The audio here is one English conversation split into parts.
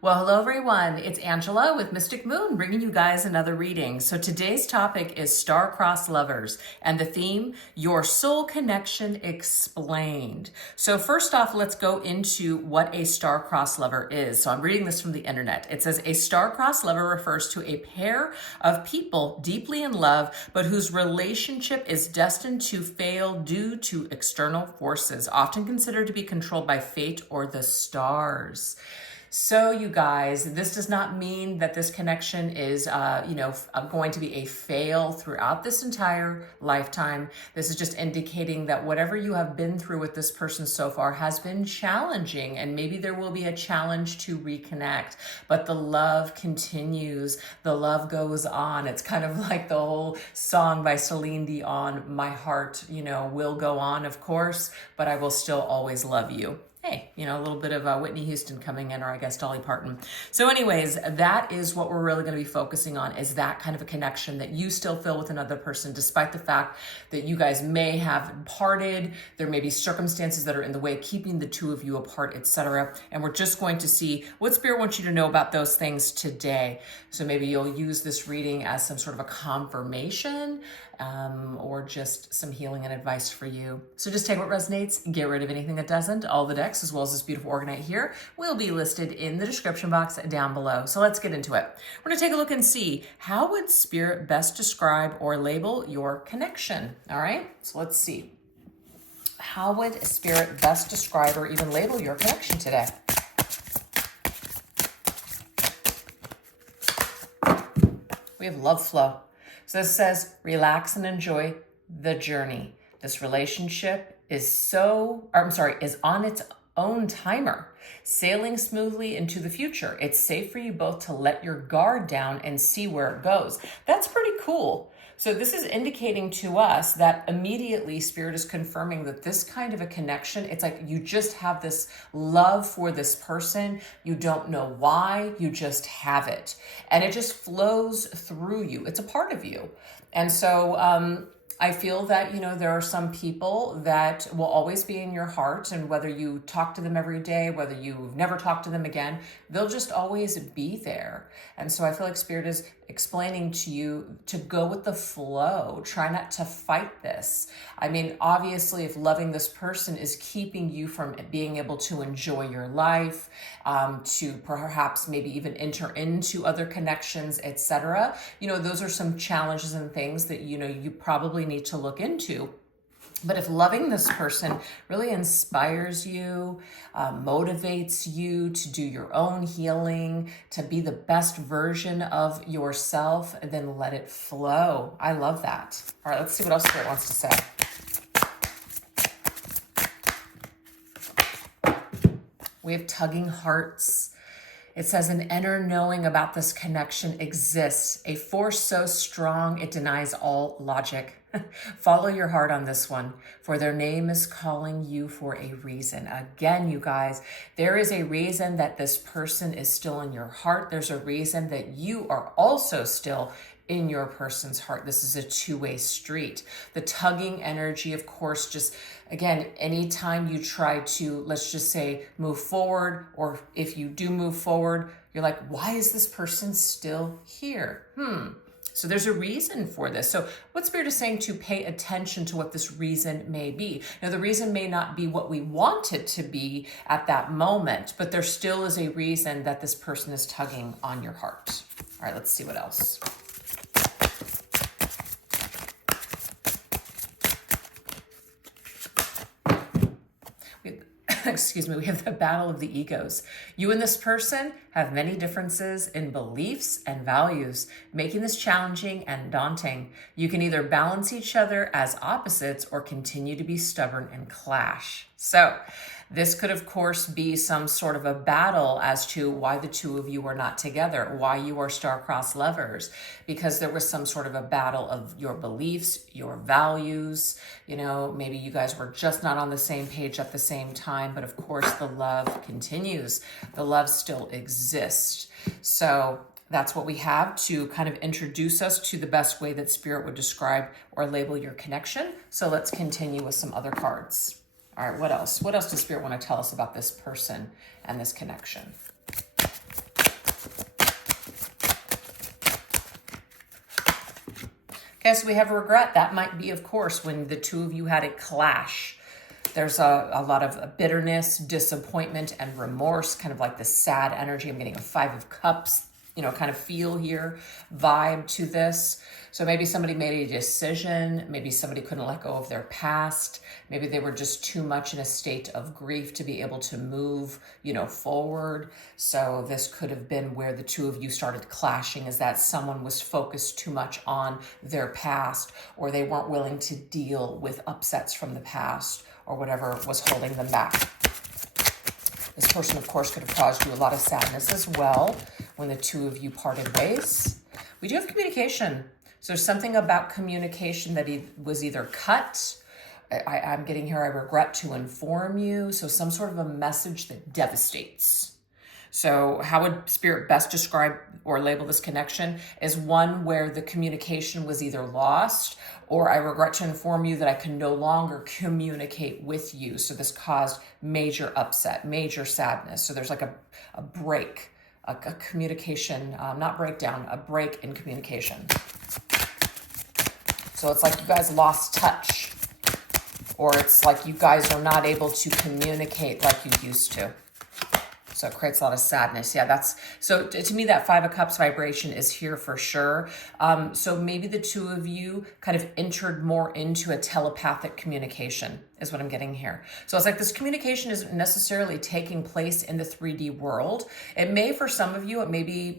Well, hello everyone. It's Angela with Mystic Moon bringing you guys another reading. So today's topic is star-crossed lovers and the theme, your soul connection explained. So first off, let's go into what a star-crossed lover is. So I'm reading this from the internet. It says a star-crossed lover refers to a pair of people deeply in love, but whose relationship is destined to fail due to external forces, often considered to be controlled by fate or the stars. So you guys, this does not mean that this connection is, going to be a fail throughout this entire lifetime. This is just indicating that whatever you have been through with this person so far has been challenging, and maybe there will be a challenge to reconnect, but the love continues. The love goes on. It's kind of like the whole song by Celine Dion, My Heart, will go on, of course, but I will still always love you. Hey, a little bit of Whitney Houston coming in, or I guess Dolly Parton. So anyways, that is what we're really going to be focusing on, is that kind of a connection that you still feel with another person, despite the fact that you guys may have parted. There may be circumstances that are in the way, keeping the two of you apart, etc. And we're just going to see what Spirit wants you to know about those things today. So maybe you'll use this reading as some sort of a confirmation, or just some healing and advice for you. So just take what resonates and get rid of anything that doesn't. All the decks, as well as this beautiful Organite here, will be listed in the description box down below. So let's get into it. We're going to take a look and see, how would Spirit best describe or label your connection? All right, so let's see. How would Spirit best describe or even label your connection today? We have love flow. So this says, relax and enjoy the journey. This relationship is on its own timer, sailing smoothly into the future. It's safe for you both to let your guard down and see where it goes. That's pretty cool. So this is indicating to us that immediately Spirit is confirming that this kind of a connection, it's like you just have this love for this person. You don't know why, you just have it. And it just flows through you. It's a part of you. And so I feel that, there are some people that will always be in your heart, and whether you talk to them every day, whether you've never talked to them again, they'll just always be there. And so I feel like Spirit is explaining to you to go with the flow. Try not to fight this. I mean, obviously, if loving this person is keeping you from being able to enjoy your life, to perhaps maybe even enter into other connections, etc., those are some challenges and things that, you probably need to look into. But if loving this person really inspires you, motivates you to do your own healing, to be the best version of yourself, then let it flow. I love that. All right, let's see what else Spirit wants to say. We have tugging hearts. It says an inner knowing about this connection exists, a force so strong it denies all logic. Follow your heart on this one, for their name is calling you for a reason. Again, you guys, there is a reason that this person is still in your heart. There's a reason that you are also still in your person's heart. This is a two-way street. The tugging energy, of course, just again, anytime you try to, let's just say, move forward, or if you do move forward, you're like, why is this person still here? So there's a reason for this. So what Spirit is saying, to pay attention to what this reason may be. Now, the reason may not be what we want it to be at that moment, but there still is a reason that this person is tugging on your heart. All right, let's see what else. Excuse me, we have the battle of the egos. You and this person have many differences in beliefs and values, making this challenging and daunting. You can either balance each other as opposites or continue to be stubborn and clash. So this could, of course, be some sort of a battle as to why the two of you are not together, why you are star-crossed lovers, because there was some sort of a battle of your beliefs, your values. Maybe you guys were just not on the same page at the same time, but of course the love continues. The love still exists. So that's what we have to kind of introduce us to the best way that Spirit would describe or label your connection. So let's continue with some other cards. All right, what else? What else does Spirit want to tell us about this person and this connection? Okay, so we have regret. That might be, of course, when the two of you had a clash. There's a lot of bitterness, disappointment, and remorse, kind of like the sad energy. I'm getting a 5 of Cups, kind of feel here, vibe to this. So maybe somebody made a decision. Maybe somebody couldn't let go of their past. Maybe they were just too much in a state of grief to be able to move, forward. So this could have been where the two of you started clashing, is that someone was focused too much on their past, or they weren't willing to deal with upsets from the past, or whatever was holding them back. This person, of course, could have caused you a lot of sadness as well when the two of you parted ways. We do have communication. So there's something about communication that was either cut. I'm getting here, I regret to inform you. So some sort of a message that devastates. So how would Spirit best describe or label this connection? Is one where the communication was either lost, or I regret to inform you that I can no longer communicate with you. So this caused major upset, major sadness. So there's like a break, a communication, not breakdown, a break in communication. So it's like you guys lost touch, or it's like you guys are not able to communicate like you used to. So it creates a lot of sadness. Yeah, so to me, that 5 of Cups vibration is here for sure. So maybe the two of you kind of entered more into a telepathic communication is what I'm getting here. So it's like this communication isn't necessarily taking place in the 3D world. It may, for some of you, it may be,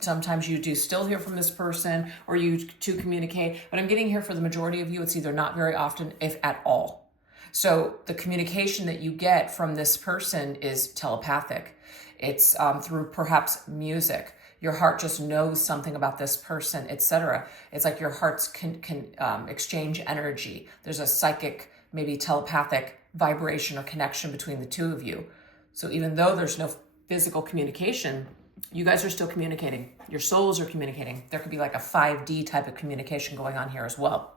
sometimes you do still hear from this person, or you to communicate, but I'm getting here for the majority of you, it's either not very often, if at all. So the communication that you get from this person is telepathic. It's through perhaps music. Your heart just knows something about this person, etc. It's like your hearts can exchange energy. There's a psychic, maybe telepathic vibration or connection between the two of you. So even though there's no physical communication, you guys are still communicating. Your souls are communicating. There could be like a 5D type of communication going on here as well.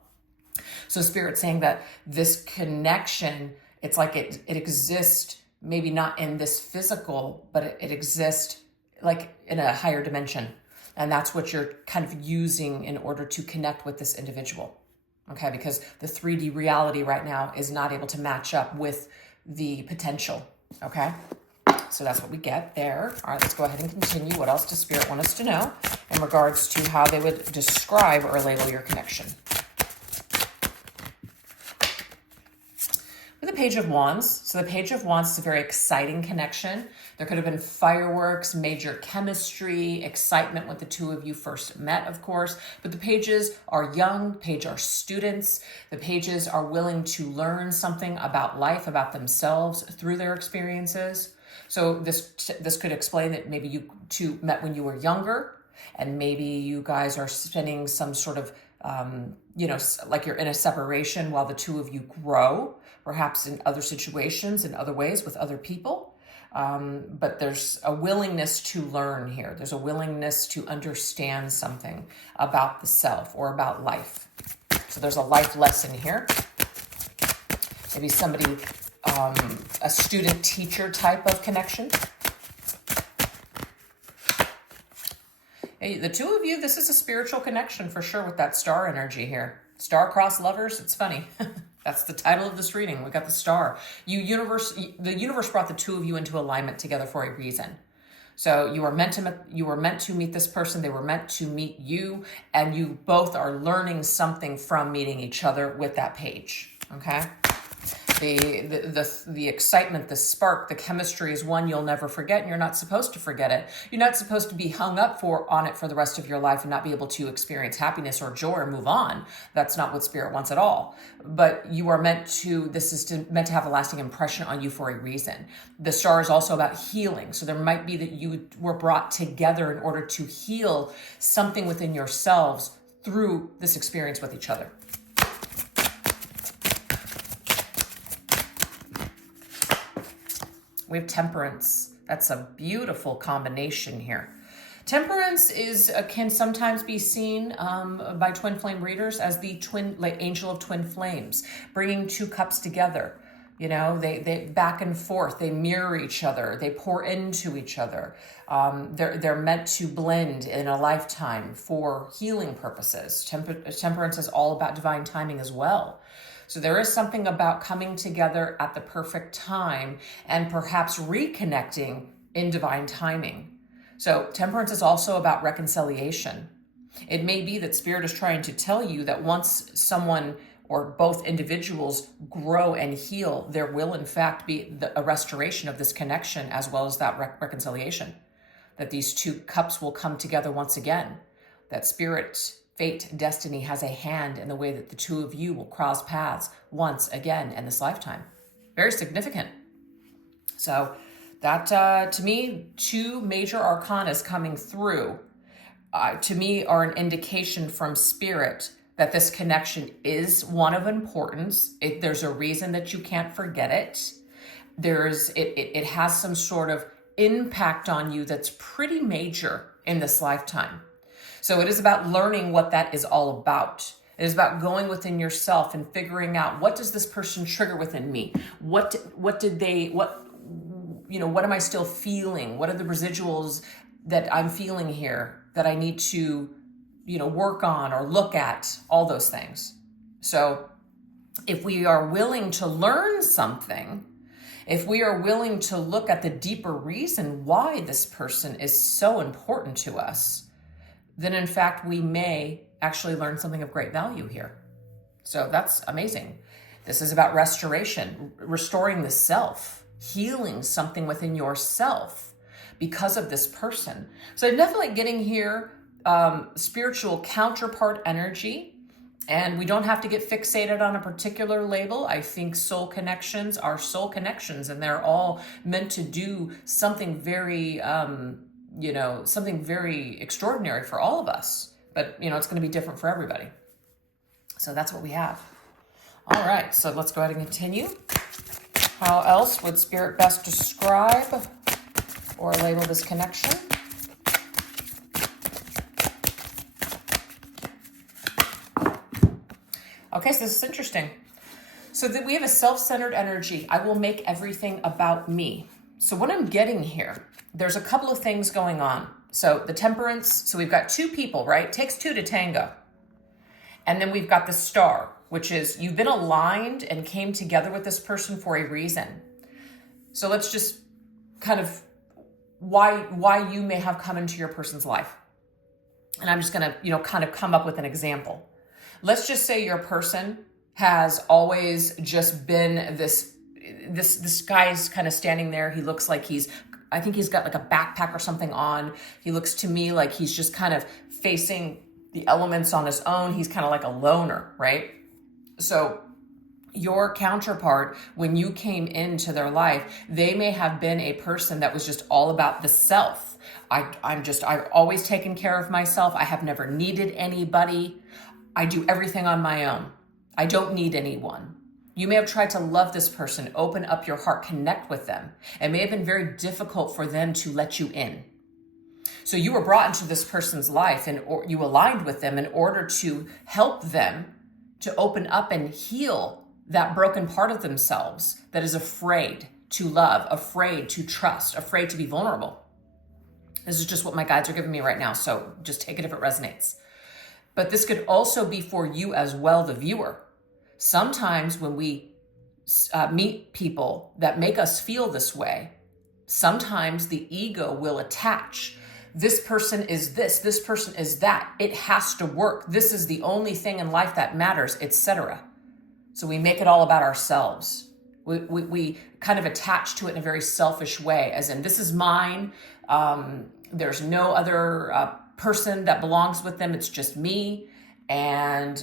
So Spirit's saying that this connection, it's like it exists, maybe not in this physical, but it exists like in a higher dimension. And that's what you're kind of using in order to connect with this individual. Okay, because the 3D reality right now is not able to match up with the potential. Okay, so that's what we get there. All right, let's go ahead and continue. What else does Spirit want us to know in regards to how they would describe or label your connection? With the Page of Wands. So the Page of Wands is a very exciting connection. There could have been fireworks, major chemistry, excitement when the two of you first met, of course. But the pages are young, the page are students. The pages are willing to learn something about life, about themselves through their experiences. So this could explain that maybe you two met when you were younger, and maybe you guys are spending some sort of, like you're in a separation while the two of you grow, perhaps in other situations, in other ways with other people. But there's a willingness to learn here. There's a willingness to understand something about the self or about life. So there's a life lesson here. Maybe somebody, a student-teacher type of connection. Hey, the two of you, this is a spiritual connection for sure with that star energy here. Star-crossed lovers, it's funny. That's the title of this reading. We got the star. The universe brought the two of you into alignment together for a reason. So you were meant to meet this person. They were meant to meet you, and you both are learning something from meeting each other with that page. Okay. The excitement, the spark, the chemistry is one you'll never forget, and you're not supposed to forget it. You're not supposed to be hung up on it for the rest of your life and not be able to experience happiness or joy or move on. That's not what Spirit wants at all. But you are meant to have a lasting impression on you for a reason. The star is also about healing. So there might be that you were brought together in order to heal something within yourselves through this experience with each other. We have Temperance. That's a beautiful combination here. Temperance can sometimes be seen by twin flame readers as the angel of twin flames, bringing two cups together. They back and forth, they mirror each other, they pour into each other. They're meant to blend in a lifetime for healing purposes. Temperance is all about divine timing as well. So there is something about coming together at the perfect time and perhaps reconnecting in divine timing. So temperance is also about reconciliation. It may be that Spirit is trying to tell you that once someone or both individuals grow and heal, there will in fact be a restoration of this connection as well as that reconciliation. That these two cups will come together once again. That Spirit, fate, destiny has a hand in the way that the two of you will cross paths once again in this lifetime. Very significant. So that, to me, two major arcanas coming through, to me, are an indication from Spirit that this connection is one of importance. There's a reason that you can't forget it. It has some sort of impact on you that's pretty major in this lifetime. So it is about learning what that is all about. It is about going within yourself and figuring out, what does this person trigger within me? What am I still feeling? What are the residuals that I'm feeling here that I need to, work on or look at? All those things. So if we are willing to learn something, if we are willing to look at the deeper reason why this person is so important to us, then in fact, we may actually learn something of great value here. So that's amazing. This is about restoration, restoring the self, healing something within yourself because of this person. So I'm definitely getting here spiritual counterpart energy. And we don't have to get fixated on a particular label. I think soul connections are soul connections, and they're all meant to do something very, something very extraordinary for all of us. But, it's going to be different for everybody. So that's what we have. All right, so let's go ahead and continue. How else would Spirit best describe or label this connection? Okay, so this is interesting. So that we have a self-centered energy. I will make everything about me. So what I'm getting here, there's a couple of things going on. So the temperance, so we've got two people, right? It takes two to tango. And then we've got the star, which is you've been aligned and came together with this person for a reason. So let's just kind of why you may have come into your person's life. And I'm just going to, kind of come up with an example. Let's just say your person has always just been this guy's kind of standing there. He looks like I think he's got like a backpack or something on. He looks to me like he's just kind of facing the elements on his own. He's kind of like a loner, right? So your counterpart, when you came into their life, they may have been a person that was just all about the self. I've always taken care of myself. I have never needed anybody. I do everything on my own. I don't need anyone. You may have tried to love this person, open up your heart, connect with them. It may have been very difficult for them to let you in. So you were brought into this person's life or you aligned with them in order to help them to open up and heal that broken part of themselves that is afraid to love, afraid to trust, afraid to be vulnerable. This is just what my guides are giving me right now. So just take it if it resonates. But this could also be for you as well, the viewer. Sometimes when we meet people that make us feel this way, sometimes the ego will attach. This person is this person is that. It has to work. This is the only thing in life that matters, etc. So we make it all about ourselves. We kind of attach to it in a very selfish way, as in, this is mine. There's no other person that belongs with them. It's just me. And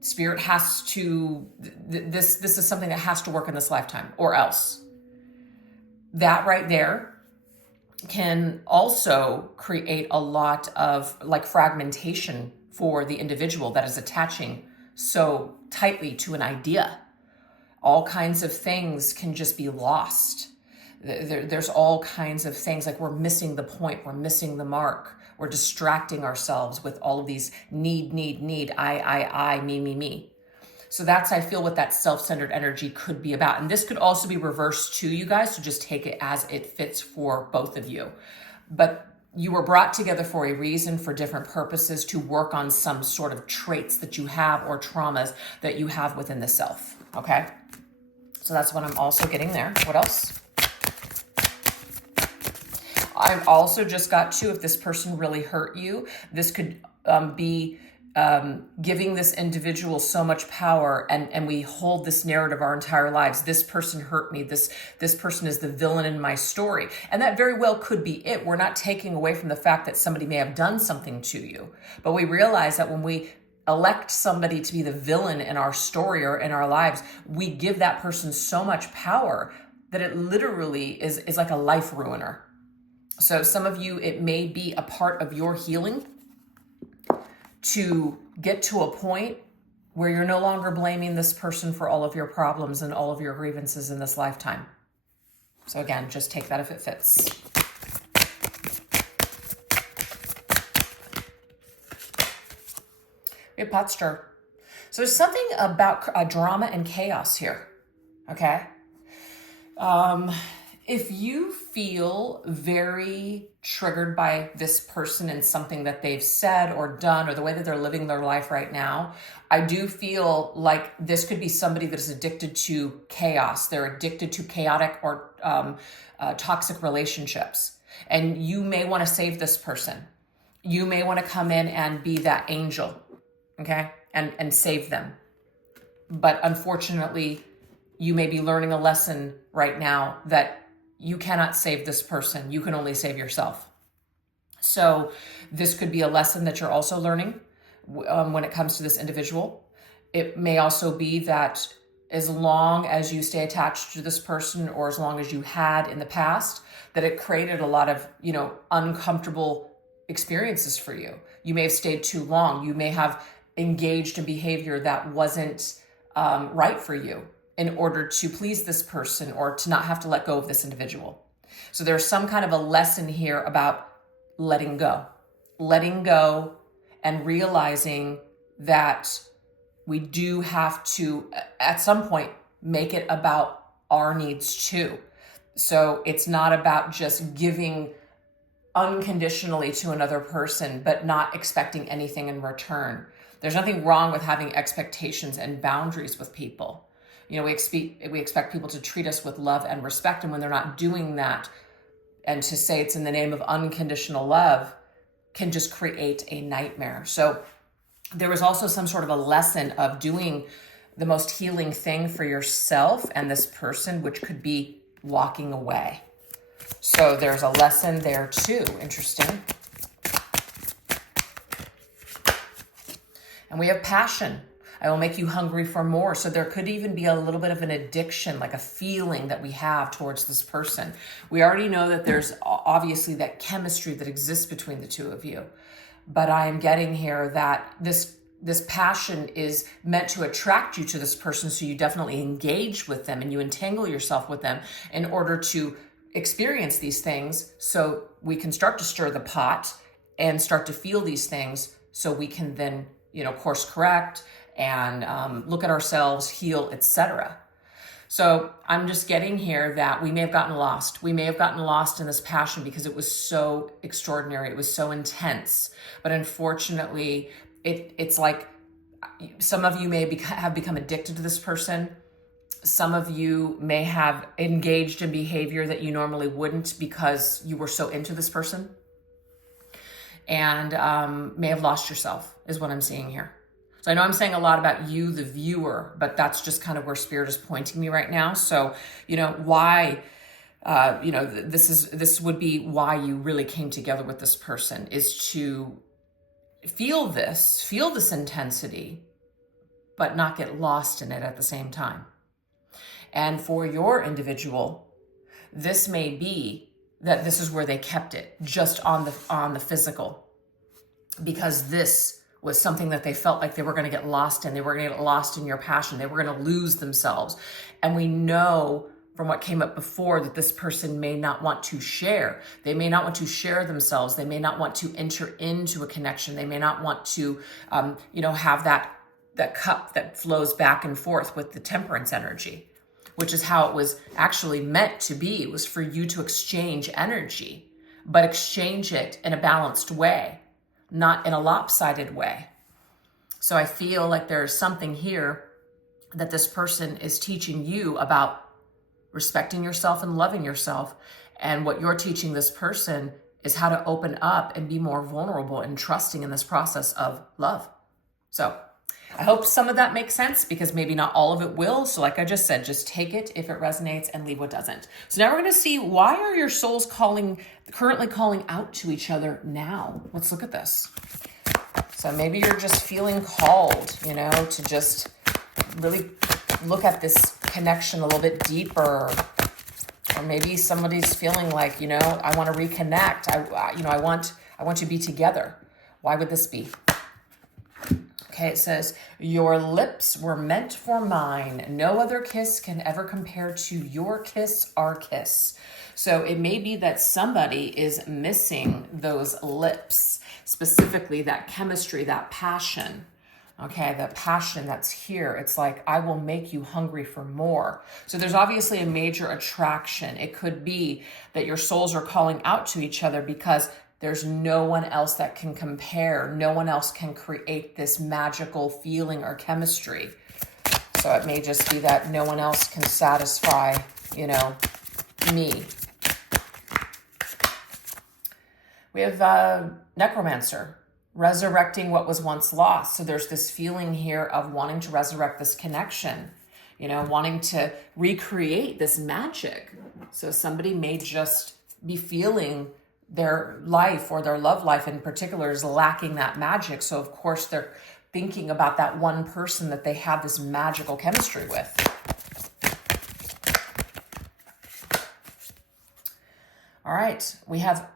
Spirit has to, this is something that has to work in this lifetime or else. That right there can also create a lot of like fragmentation for the individual that is attaching so tightly to an idea. All kinds of things can just be lost. There's all kinds of things like we're missing the point, we're missing the mark. We're distracting ourselves with all of these need, I, me. So that's, I feel, what that self-centered energy could be about. And this could also be reversed to you guys, so just take it as it fits for both of you. But you were brought together for a reason, for different purposes, to work on some sort of traits that you have or traumas that you have within the self, okay? So that's what I'm also getting there. What else? I've also just got to, if this person really hurt you, this could be giving this individual so much power, and we hold this narrative our entire lives. This person hurt me. This person is the villain in my story. And that very well could be it. We're not taking away from the fact that somebody may have done something to you. But we realize that when we elect somebody to be the villain in our story or in our lives, we give that person so much power that it literally is like a life ruiner. So some of you, it may be a part of your healing to get to a point where you're no longer blaming this person for all of your problems and all of your grievances in this lifetime. So again, just take that if it fits. We have pot stir. So there's something about drama and chaos here, okay? If you feel very triggered by this person and something that they've said or done or the way that they're living their life right now, I do feel like this could be somebody that is addicted to chaos. They're addicted to chaotic or toxic relationships. And you may want to save this person. You may want to come in and be that angel, okay, and save them. But unfortunately, you may be learning a lesson right now that you cannot save this person. You can only save yourself. So this could be a lesson that you're also learning when it comes to this individual. It may also be that as long as you stay attached to this person, or as long as you had in the past, that it created a lot of, uncomfortable experiences for you. You may have stayed too long. You may have engaged in behavior that wasn't right for you, in order to please this person or to not have to let go of this individual. So there's some kind of a lesson here about letting go and realizing that we do have to, at some point, make it about our needs too. So it's not about just giving unconditionally to another person, but not expecting anything in return. There's nothing wrong with having expectations and boundaries with people. We expect people to treat us with love and respect, and when they're not doing that, and to say it's in the name of unconditional love can just create a nightmare. So there was also some sort of a lesson of doing the most healing thing for yourself and this person, which could be walking away. So there's a lesson there too. Interesting. And we have passion. I will make you hungry for more. So there could even be a little bit of an addiction, like a feeling that we have towards this person. We already know that there's obviously that chemistry that exists between the two of you. But I am getting here that this passion is meant to attract you to this person, so you definitely engage with them and you entangle yourself with them in order to experience these things, so we can start to stir the pot and start to feel these things, so we can then, course correct and look at ourselves, heal, etc. So I'm just getting here that we may have gotten lost. We may have gotten lost in this passion because it was so extraordinary. It was so intense. But unfortunately, it's like some of you may have become addicted to this person. Some of you may have engaged in behavior that you normally wouldn't because you were so into this person. And may have lost yourself, is what I'm seeing here. So I know I'm saying a lot about you, the viewer, but that's just kind of where Spirit is pointing me right now. So, why, this would be why you really came together with this person, is to feel this intensity, but not get lost in it at the same time. And for your individual, this may be that this is where they kept it, just on the physical, because this was something that they felt like they were going to get lost in. They were going to get lost in your passion. They were going to lose themselves. And we know from what came up before that this person may not want to share. They may not want to share themselves. They may not want to enter into a connection. They may not want to, have that that cup that flows back and forth with the temperance energy, which is how it was actually meant to be. It was for you to exchange energy, but exchange it in a balanced way, not in a lopsided way. So I feel like there's something here that this person is teaching you about respecting yourself and loving yourself. And what you're teaching this person is how to open up and be more vulnerable and trusting in this process of love. So I hope some of that makes sense, because maybe not all of it will. So like I just said, just take it if it resonates and leave what doesn't. So now we're going to see, why are your souls currently calling out to each other now? Let's look at this. So maybe you're just feeling called, to just really look at this connection a little bit deeper. Or maybe somebody's feeling like, I want to reconnect. I want to be together. Why would this be? Okay, it says, your lips were meant for mine. No other kiss can ever compare to your kiss, our kiss. So it may be that somebody is missing those lips, specifically that chemistry, that passion. Okay, the passion that's here. It's like, I will make you hungry for more. So there's obviously a major attraction. It could be that your souls are calling out to each other because there's no one else that can compare. No one else can create this magical feeling or chemistry. So it may just be that no one else can satisfy, me. We have necromancer, resurrecting what was once lost. So there's this feeling here of wanting to resurrect this connection, wanting to recreate this magic. So somebody may just be feeling their life, or their love life in particular, is lacking that magic. So of course they're thinking about that one person that they have this magical chemistry with. All right, we have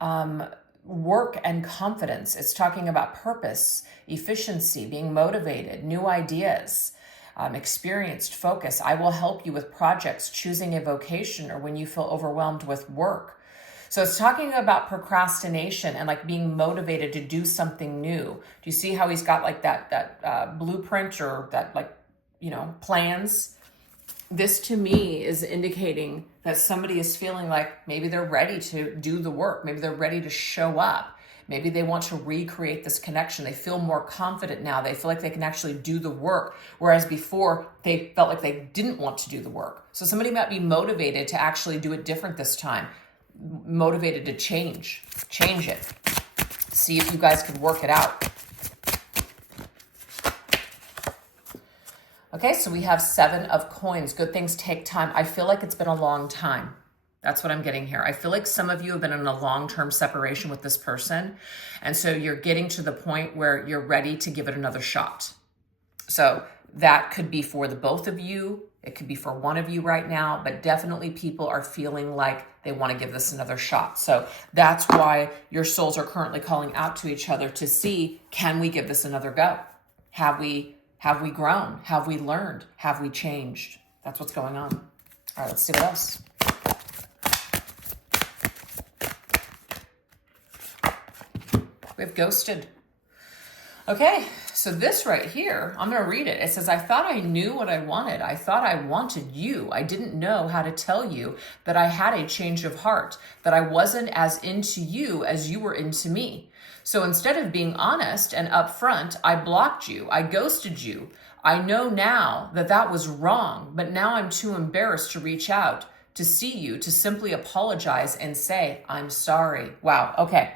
work and confidence. It's talking about purpose, efficiency, being motivated, new ideas, experienced focus. I will help you with projects, choosing a vocation, or when you feel overwhelmed with work. So it's talking about procrastination and like being motivated to do something new. Do you see how he's got like that blueprint, or that plans? This to me is indicating that somebody is feeling like maybe they're ready to do the work. Maybe they're ready to show up. Maybe they want to recreate this connection. They feel more confident now. They feel like they can actually do the work, whereas before they felt like they didn't want to do the work. So somebody might be motivated to actually do it different this time, motivated to change it. See if you guys can work it out. Okay, so we have 7 of coins. Good things take time. I feel like it's been a long time. That's what I'm getting here. I feel like some of you have been in a long-term separation with this person. And so you're getting to the point where you're ready to give it another shot. So that could be for the both of you. It could be for one of you right now, but definitely people are feeling like they want to give this another shot. So that's why your souls are currently calling out to each other to see, can we give this another go? Have we grown? Have we learned? Have we changed? That's what's going on. All right, let's see what else. We have ghosted. Okay, so this right here, I'm going to read it. It says, I thought I knew what I wanted. I thought I wanted you. I didn't know how to tell you that I had a change of heart, that I wasn't as into you as you were into me. So instead of being honest and upfront, I blocked you. I ghosted you. I know now that that was wrong, but now I'm too embarrassed to reach out, to see you, to simply apologize and say, I'm sorry. Wow. Okay.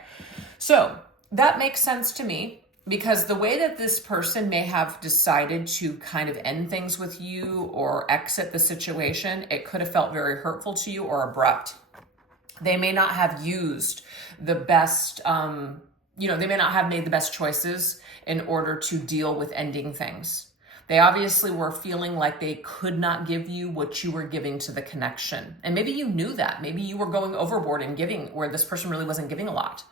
So that makes sense to me, because the way that this person may have decided to kind of end things with you or exit the situation, it could have felt very hurtful to you or abrupt. They may not have used the best, they may not have made the best choices in order to deal with ending things. They obviously were feeling like they could not give you what you were giving to the connection. And maybe you knew that. Maybe you were going overboard and giving where this person really wasn't giving a lot.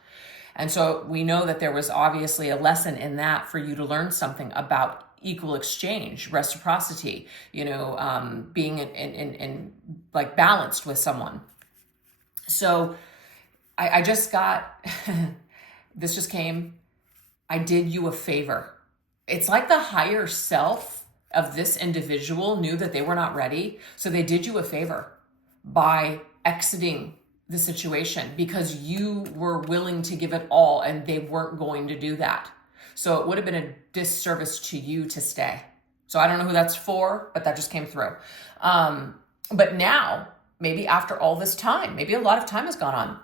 And so we know that there was obviously a lesson in that for you to learn something about equal exchange, reciprocity, being in like balanced with someone. So I just got, this just came, I did you a favor. it's like the higher self of this individual knew that they were not ready. So they did you a favor by exiting the situation because you were willing to give it all and they weren't going to do that. So it would have been a disservice to you to stay. So I don't know who that's for, but that just came through. But now, maybe after all this time, maybe a lot of time has gone on,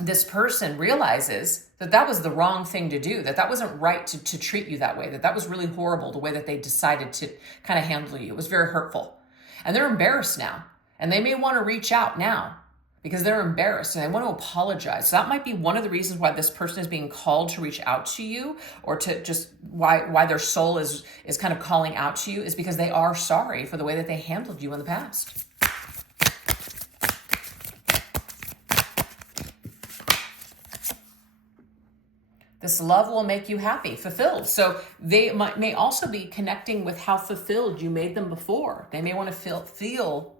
this person realizes that that was the wrong thing to do, that that wasn't right to treat you that way, that that was really horrible, the way that they decided to kind of handle you. It was very hurtful. And they're embarrassed now. And they may want to reach out now because they're embarrassed and they want to apologize. So that might be one of the reasons why this person is being called to reach out to you, or to just why their soul is kind of calling out to you, is because they are sorry for the way that they handled you in the past. This love will make you happy, fulfilled. So they may also be connecting with how fulfilled you made them before. They may want to feel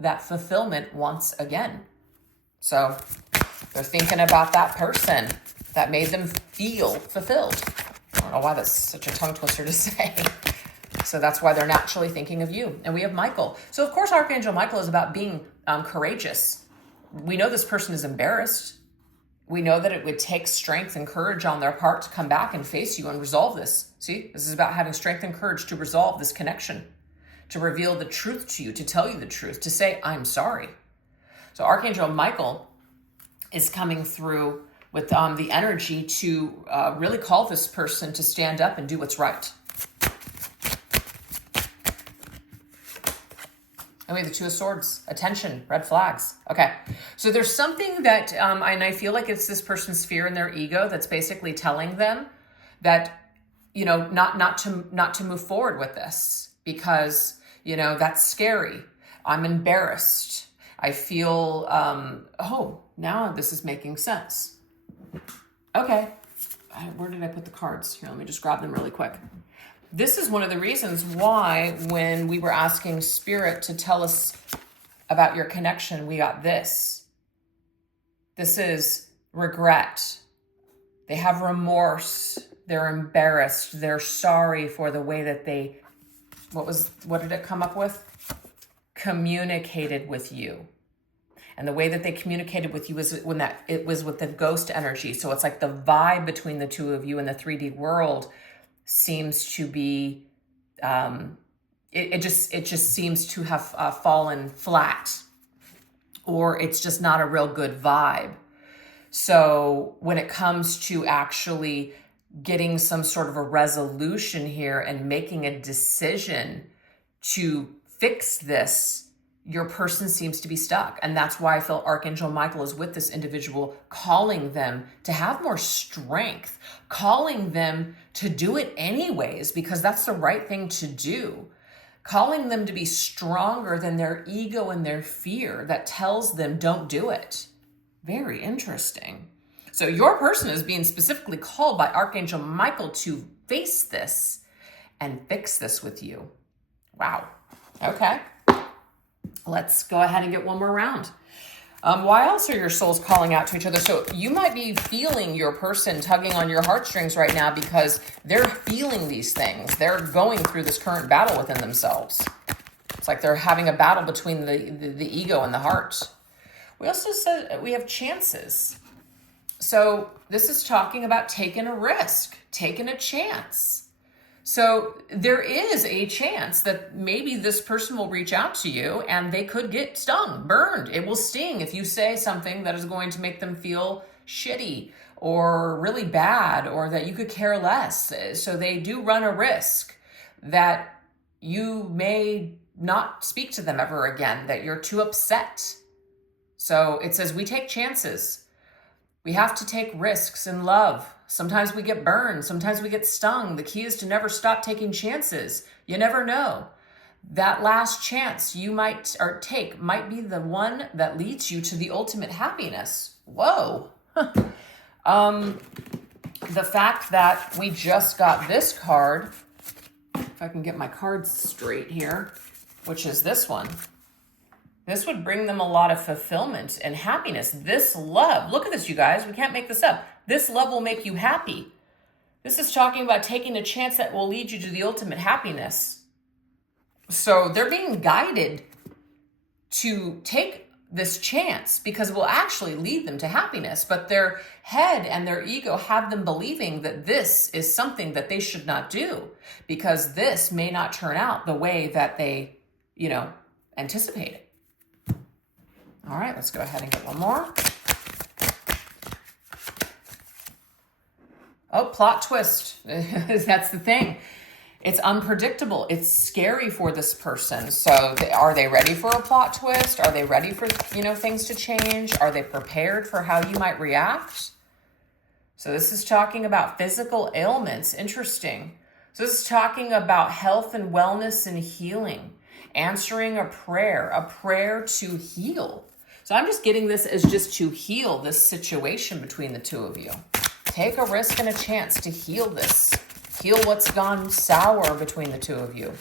that fulfillment once again. So they're thinking about that person that made them feel fulfilled. I don't know why that's such a tongue twister to say. So that's why they're naturally thinking of you. And we have Michael. So of course, Archangel Michael is about being courageous. We know this person is embarrassed. We know that it would take strength and courage on their part to come back and face you and resolve this. See, this is about having strength and courage to resolve this connection, to reveal the truth to you, to tell you the truth, to say, I'm sorry. So Archangel Michael is coming through with the energy to really call this person to stand up and do what's right. And we have the Two of Swords, attention, red flags. Okay, so there's something that, and I feel like it's this person's fear and their ego that's basically telling them that, you know, not to move forward with this because, you know, that's scary. I'm embarrassed. I feel, oh, now this is making sense. Okay, where did I put the cards? Here, let me just grab them really quick. This is one of the reasons why when we were asking Spirit to tell us about your connection, we got this. This is regret. They have remorse. They're embarrassed. They're sorry for the way that they, what did it come up with? Communicated with you. And the way that they communicated with you was it was with the ghost energy. So it's like the vibe between the two of you in the 3D world seems to be, it just seems to have fallen flat, or it's just not a real good vibe. So when it comes to actually getting some sort of a resolution here and making a decision to fix this, your person seems to be stuck. And that's why I feel Archangel Michael is with this individual, calling them to have more strength, calling them to do it anyways, because that's the right thing to do. Calling them to be stronger than their ego and their fear that tells them don't do it. Very interesting. So your person is being specifically called by Archangel Michael to face this and fix this with you. Wow. Okay. Let's go ahead and get one more round. Why else are your souls calling out to each other? So you might be feeling your person tugging on your heartstrings right now because they're feeling these things. They're going through this current battle within themselves. It's like they're having a battle between the ego and the heart. We also said we have chances. So this is talking about taking a risk, taking a chance. So there is a chance that maybe this person will reach out to you and they could get stung, burned. It will sting if you say something that is going to make them feel shitty or really bad, or that you could care less. So they do run a risk that you may not speak to them ever again, that you're too upset. So it says we take chances. We have to take risks in love. Sometimes we get burned. Sometimes we get stung. The key is to never stop taking chances. You never know. That last chance you might take might be the one that leads you to the ultimate happiness. Whoa. The fact that we just got this card, if I can get my cards straight here, which is this one. This would bring them a lot of fulfillment and happiness. This love, look at this, you guys. We can't make this up. This love will make you happy. This is talking about taking a chance that will lead you to the ultimate happiness. So they're being guided to take this chance because it will actually lead them to happiness. But their head and their ego have them believing that this is something that they should not do because this may not turn out the way that they, anticipated. All right, let's go ahead and get one more. Oh, plot twist. That's the thing. It's unpredictable. It's scary for this person. So are they ready for a plot twist? Are they ready for, things to change? Are they prepared for how you might react? So this is talking about physical ailments. Interesting. So this is talking about health and wellness and healing. Answering a prayer to heal. So I'm just getting this as just to heal this situation between the two of you. Take a risk and a chance to heal this. Heal what's gone sour between the two of you.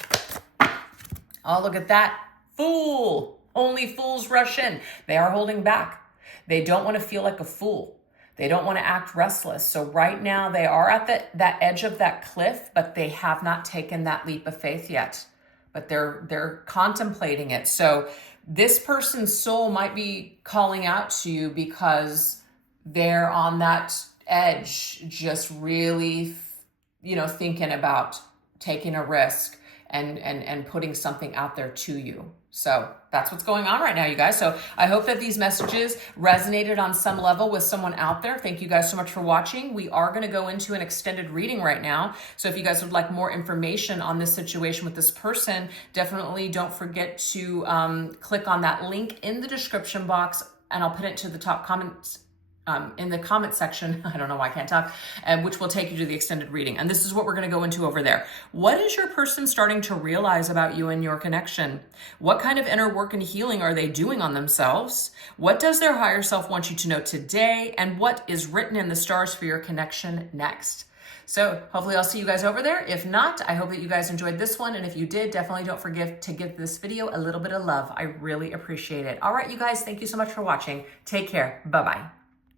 Oh, look at that. Fool. Only fools rush in. They are holding back. They don't want to feel like a fool. They don't want to act restless. So right now they are at that edge of that cliff, but they have not taken that leap of faith yet. But they're contemplating it. So this person's soul might be calling out to you because they're on that edge, just really, thinking about taking a risk and putting something out there to you. So that's what's going on right now, you guys. So I hope that these messages resonated on some level with someone out there. Thank you guys so much for watching. We are going to go into an extended reading right now. So if you guys would like more information on this situation with this person, definitely don't forget to click on that link in the description box, and I'll put it to the top comments in the comment section. I don't know why I can't talk, which will take you to the extended reading. And this is what we're going to go into over there. What is your person starting to realize about you and your connection? What kind of inner work and healing are they doing on themselves? What does their higher self want you to know today? And what is written in the stars for your connection next? So hopefully I'll see you guys over there. If not, I hope that you guys enjoyed this one. And if you did, definitely don't forget to give this video a little bit of love. I really appreciate it. All right, you guys, thank you so much for watching. Take care. Bye-bye.